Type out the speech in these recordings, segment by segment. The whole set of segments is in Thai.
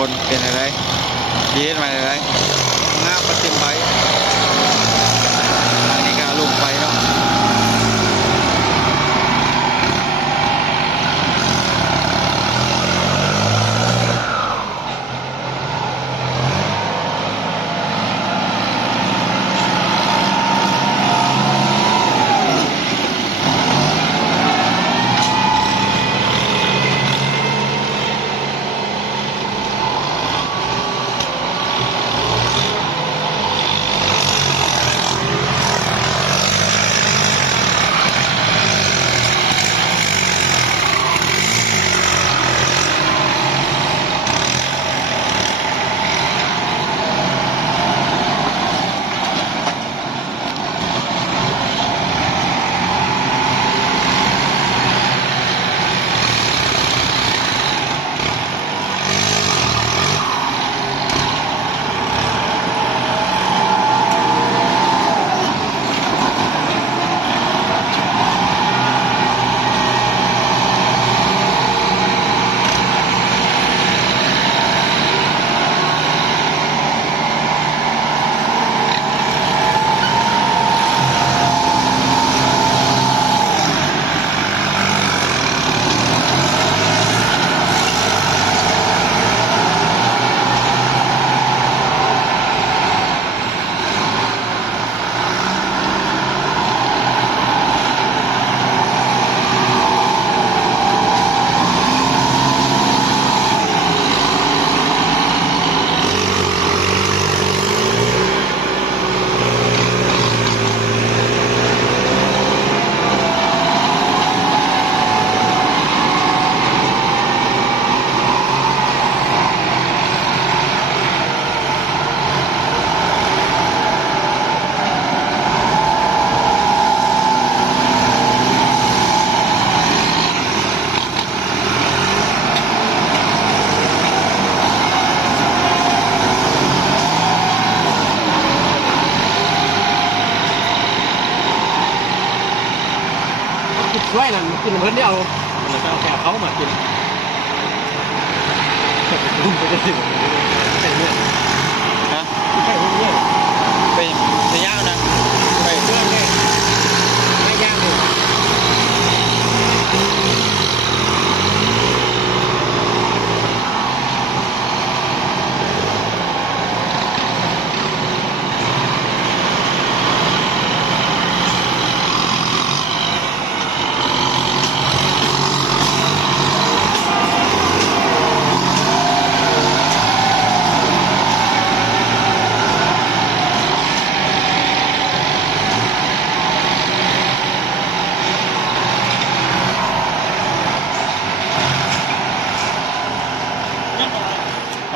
คนเป็นอะไรดีมาอะไรงาปฏิมไปอันนี้ก็ลงไปเนาะช่วยนั่นกินเพิ่นเดียวแล้วก็เอาแค่เขามากินดุ้งไปได้ถึงแค่นี้นะแค่นี้ไประยะนะไปเรื่องนี้ไม่ยากเลย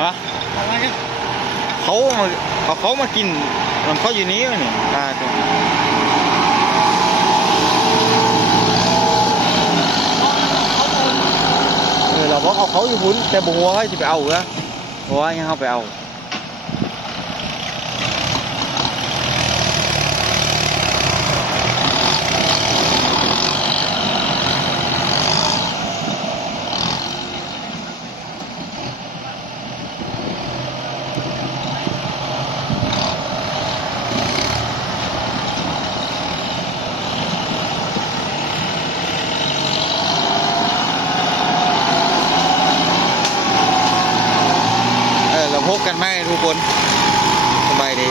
ฮะเขามากินเขาอยู่นี้เนี่ยเราบอกเขาอยู่บุญแต่บัวให้จะไปเอาเหรอบัวยังเขาไปเอาเราพบกันไหมทุกคนสบายดี